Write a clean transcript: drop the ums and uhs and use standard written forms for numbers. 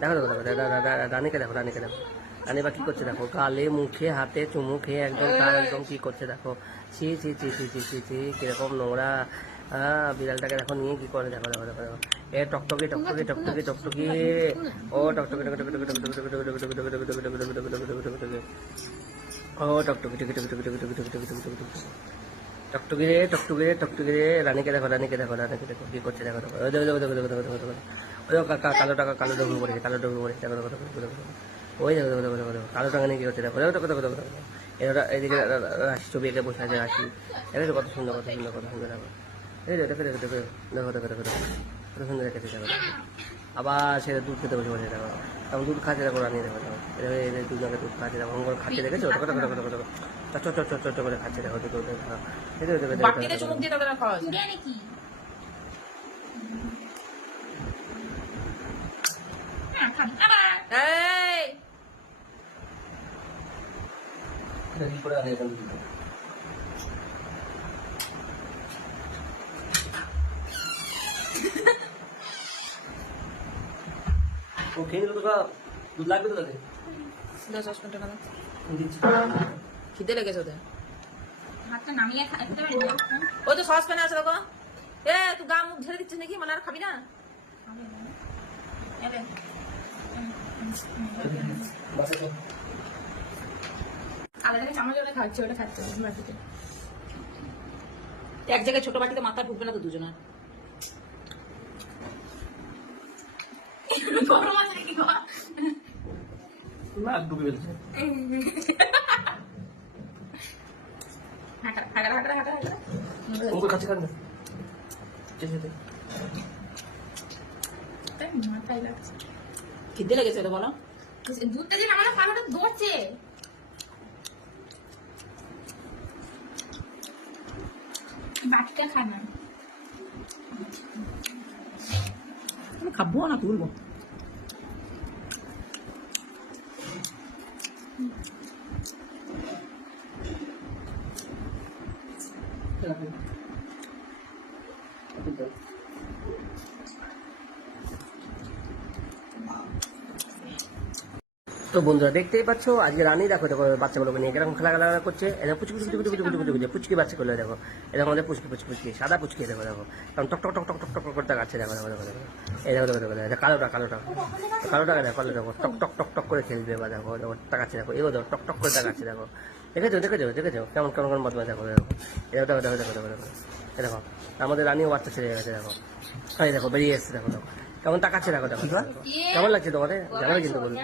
দেখো দেখো দেখো রানীকে দেখো রানীকে দেখো। রানী বা কি করছে দেখো, গালে মুখে হাতে চুমু খেয়ে একদম তার একদম কি করছে দেখো। ছি ছি ছি ছি ছি ছি ছি কিরকম নোংরা। বিড়ালটাকে দেখো নিয়ে কি করে দেখো দেখো দেখো দেখো। এ টকটকি টকটকি টকটকি টকটকি। ও টকটকি টকটকি টকটকি টকটকি টকটকি টকটকি টকটকি টকটকি টকটকি। ও টকটকি টকি টকি টকি টকি টকি টকি টকি টকি টকি। টকটকি রে টকটকি রে টকটকি রে। রানীকে দেখো রানীকে দেখো রানীকে দেখো কি করছে দেখো দেখো। ওই দেখো দেখো দেখো দেখো দেখো দেখো। ওই কালো টাকা কালো ডুবু পড়েছে কালো ডুবু পড়েছে দেখো দেখো দেখো দেখো দেখো। ওই দেখো দেখো দেখো দেখো দেখো কালো টাকা নিয়ে কি করছে দেখো দেখো দেখো দেখো দেখো দেখো। এরা এদিকে রাশি ছবি এঁকে বসে আছে রাশি। দেখো কত সুন্দর কত সুন্দর কত সুন্দর দেখো। এই দেখো দেখো দেখো দেখো দেখো দেখো দেখো কত সুন্দর রেখেছে দেখো। আবার সেটা দুধ খেতে বসে বসে দেখো। তখন দুধ খাচ্ছে দেখো রানী দেখো দেখো। এদের দুজনকে দুধ খাচ্ছে দেখো অঙ্গল খাচ্ছে দেখেছো দেখো দেখো দেখো দেখো দেখো। চট চট চট চট করে খাচ্ছে দেখো দেখো দেখো দেখো। দেখো দেখো দেখো বাটিতে চুমুক দিয়ে তাদের খাওয়া হয়েছে। এই দেখো করে আনি এখন দুধ। ও খেয়ে দিল তো দুধ লাগবে তো তাদের 10 মিনিট টাকা দিচ্ছি। খিদে লেগেছে ওদের। হাতটা নামিয়ে খাইতে পারি না? ওই তো সসপ্যানে আছে দেখো। এ তুই গা মুখ ঝেড়ে দিচ্ছিস নাকি? মানে আর খাবি না? এলে। বাসে চল। আলাদা চামচ ওটা খাচ্ছে ওটা খাচ্ছে বাটিতে। এক জায়গায় ছোট বাটিতে মাথা ঢুকবে না তো দুজনের। গরম আছে নাকি গো? নাক ডুবে ফেলছে। হাঁটা হাঁটা হাঁটা হাঁটা হাঁটা। ওকে কাছে কান না। যেতে দে। তাই মাথায় লাগছে। খিদে লেগেছে তো বলো। দুধটা যে নামানো পালাটা দৌড়ছে। বাটিটা খা না। আমি খাবো না তুলবো। তো বন্ধুরা দেখতেই পাচ্ছ আজকে রানী দেখো দেখো বাচ্চাগুলোকে নিয়ে কিরকম খেলা করছে। এরকম পুচকি পুচকি পুচকি পুচকি পুচকি পুচকি পুচকি বাচ্চাগুলো দেখো। এরকম আমাদের পুচকি পুচকি পুচকি সাদা পুচকি দেখো দেখো। কারণ টক টক টক টক টক টক করতে কাছে দেখো দেখো দেখো দেখো। এই দেখো দেখো দেখো দেখো কালোটা কালোটা কালোটা দেখো কালো দেখো টক টক টক টক করে খেলবে বা দেখো দেখো তাকাচ্ছে দেখো এগো দেখো টক টক করে তাকাচ্ছে দেখো। দেখেছো দেখেছো দেখেছো কেমন কেমন কেমন বদমাশ দেখো দেখো। এই দেখো দেখো দেখো দেখো দেখো এই দেখো আমাদের রানীও বাচ্চা ছেড়ে গেছে দেখো। এই দেখো বেরিয়ে এসছে দেখো দেখো কেমন তাকাচ্ছে দেখো দেখো। কেমন লাগছে তোমাদের জানাবে কিন্তু বলুন।